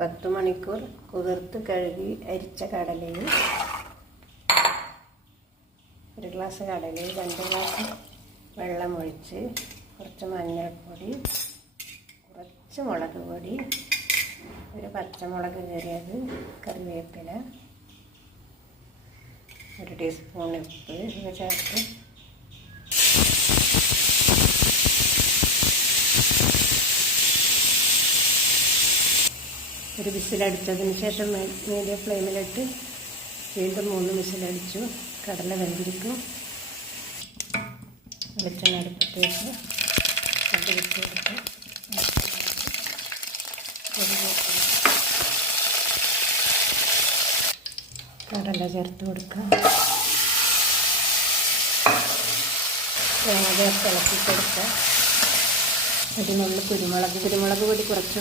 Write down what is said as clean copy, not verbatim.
10 മണിക്കൂർ കുതിർത്ത് കഴുകി അരിച്ച കടലയും 1 ഗ്ലാസ് കടലയും 2 ഗ്ലാസ് വെള്ളമൊഴിച്ച് കുറച്ച് മഞ്ഞൾപ്പൊടി, കുറച്ച് മുളക് പൊടി, ഒരു പച്ചമുളക് കീറിയത്, കറിവേപ്പില, 1 ടീസ്പൂൺ ഉപ്പ് ഇവ ചേർത്ത് ഒരു വിസിലടിച്ചതിന് ശേഷം മീഡിയം ഫ്ലെയിമിലിട്ട് വീണ്ടും 3 വിസിലടിച്ചു. കടല വെന്തിരിക്കും. വെളിച്ചെണ്ണ അടുപ്പത്ത് വെച്ച് അത് വെച്ചെടുത്ത് കടല ചേർത്ത് കൊടുക്കാം. തേങ്ങ ചേർത്ത് ഇളക്കി കൊടുക്കാം. അതിനുള്ള കുരുമുളക് പൊടി കുറച്ച്